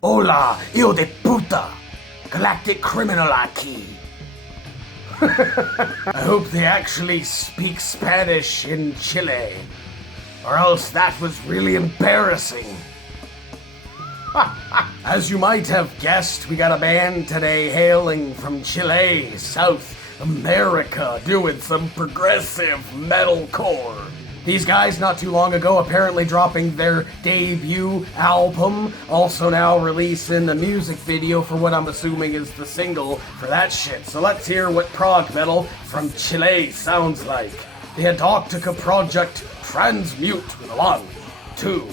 Hola, hijo de puta! Galactic criminal aquí. I hope they actually speak Spanish in Chile, or else that was really embarrassing. As you might have guessed, we got a band today hailing from Chile, South America, doing some progressive metalcore. These guys not too long ago apparently dropping their debut album, also now releasing the music video for what I'm assuming is the single for that shit. So let's hear what prog metal from Chile sounds like. The Antarctica project Transmute with a 1, 2,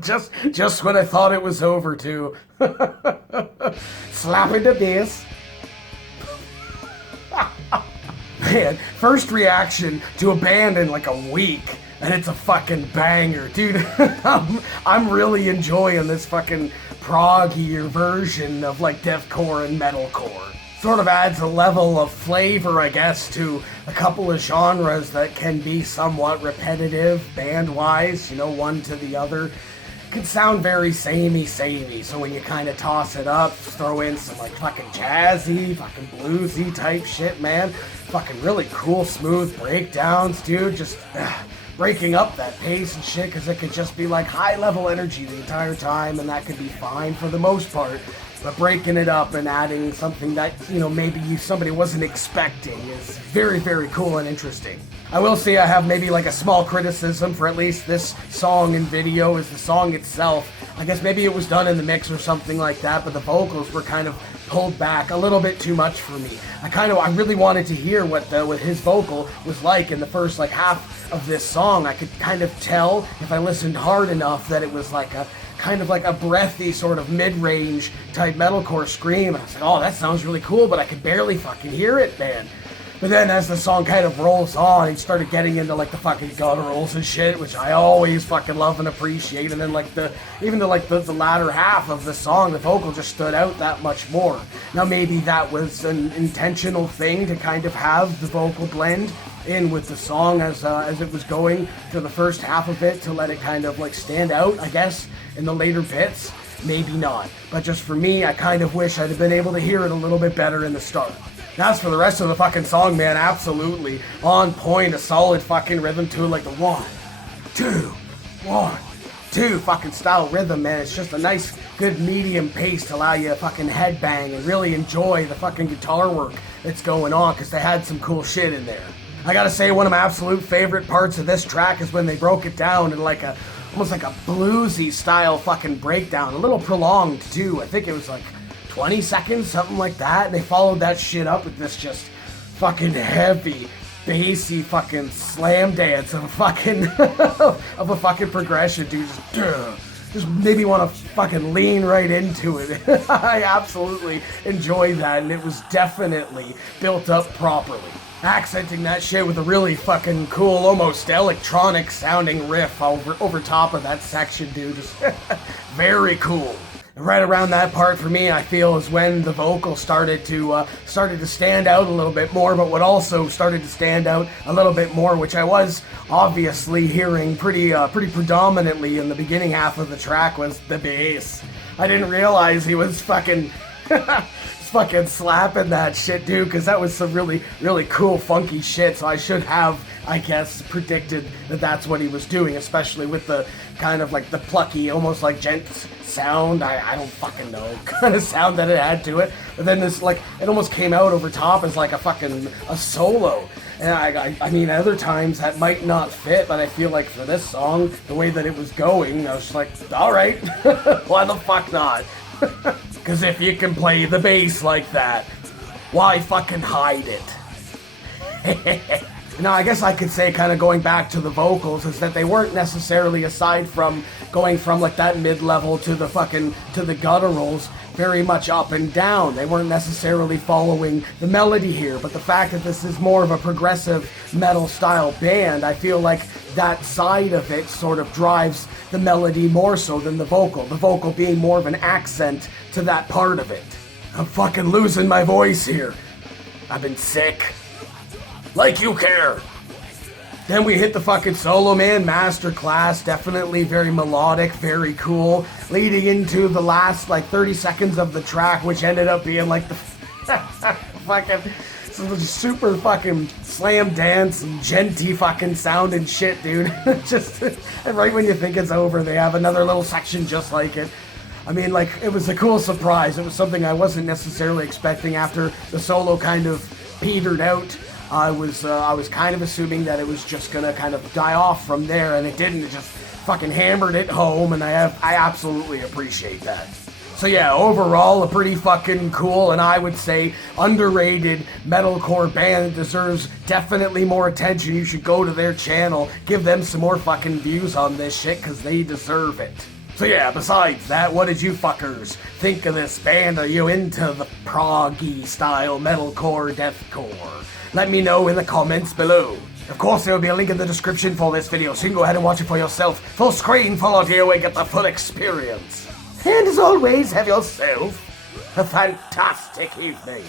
Just when I thought it was over, too. Slapping the bass. Man, first reaction to a band in like a week, and it's a fucking banger, dude. I'm really enjoying this fucking proggier version of like deathcore and metalcore. Sort of adds a level of flavor, I guess, to a couple of genres that can be somewhat repetitive band-wise, you know, one to the other. Can sound very samey, so when you kind of toss it up, throw in some like fucking jazzy, fucking bluesy type shit, man. Fucking really cool, smooth breakdowns, dude. Just breaking up that pace and shit, because it could just be like high-level energy the entire time, and that could be fine for the most part. But breaking it up and adding something that, you know, maybe somebody wasn't expecting is very, very cool and interesting. I will say I have maybe like a small criticism for at least this song and video is the song itself. I guess maybe it was done in the mix or something like that, but the vocals were kind of pulled back a little bit too much for me. I really wanted to hear what his vocal was like in the first like half of this song. I could kind of tell if I listened hard enough that it was like a kind of like a breathy sort of mid-range type metalcore scream. And I was like, oh, that sounds really cool, but I could barely fucking hear it, man. But then as the song kind of rolls on, he started getting into like the fucking gutturals and shit, which I always fucking love and appreciate. And then like the latter half of the song, the vocal just stood out that much more. Now maybe that was an intentional thing to kind of have the vocal blend in with the song as it was going to the first half of it to let it kind of like stand out, I guess, in the later bits. Maybe not. But just for me, I kind of wish I'd have been able to hear it a little bit better in the start. As for the rest of the fucking song, man, absolutely on point, a solid fucking rhythm to it, like the 1, 2, 1, 2 fucking style rhythm, man. It's just a nice, good medium pace to allow you to fucking headbang and really enjoy the fucking guitar work that's going on, because they had some cool shit in there. I gotta say, one of my absolute favorite parts of this track is when they broke it down in like almost like a bluesy style fucking breakdown, a little prolonged too. I think it was like 20 seconds, something like that. And they followed that shit up with this just fucking heavy, bassy fucking slam dance of a fucking of a fucking progression, dude. Just made me want to fucking lean right into it. I absolutely enjoyed that, and it was definitely built up properly. Accenting that shit with a really fucking cool, almost electronic sounding riff over top of that section, dude. Just very cool. And right around that part for me, I feel, is when the vocal started to stand out a little bit more. But what also started to stand out a little bit more, which I was obviously hearing pretty predominantly in the beginning half of the track, was the bass. I didn't realize he was fucking fucking slapping that shit, dude, because that was some really, really cool, funky shit. So I should have, I guess, predicted that that's what he was doing, especially with the kind of like the plucky, almost like gent sound. I don't fucking know, kind of sound that it had to it. But then this, like, it almost came out over top as like a solo. And I mean, other times that might not fit, but I feel like for this song, the way that it was going, I was just like, all right, why the fuck not? Because if you can play the bass like that, why fucking hide it? Now, I guess I could say, kind of going back to the vocals, is that they weren't necessarily, aside from going from like that mid-level to the gutturals, very much up and down. They weren't necessarily following the melody here, but the fact that this is more of a progressive metal style band, I feel like that side of it sort of drives the melody more so than the vocal being more of an accent to that part of it. I'm fucking losing my voice here. I've been sick. Like you care. Then we hit the fucking solo, man. Masterclass. Definitely very melodic, very cool. Leading into the last like 30 seconds of the track, which ended up being like the fucking super fucking slam dance and genty fucking sound and shit, dude. Just, and right when you think it's over, they have another little section just like it. I mean, like, it was a cool surprise. It was something I wasn't necessarily expecting after the solo kind of petered out. I was kind of assuming that it was just gonna kind of die off from there, and it didn't. It just fucking hammered it home, and I absolutely appreciate that. So yeah, overall, a pretty fucking cool and I would say underrated metalcore band that deserves definitely more attention. You should go to their channel, give them some more fucking views on this shit, cause they deserve it. So yeah, besides that, what did you fuckers think of this band? Are you into the proggy style metalcore, deathcore? Let me know in the comments below. Of course, there will be a link in the description for this video, so you can go ahead and watch it for yourself. Full screen, full audio, and get the full experience. And as always, have yourself a fantastic evening.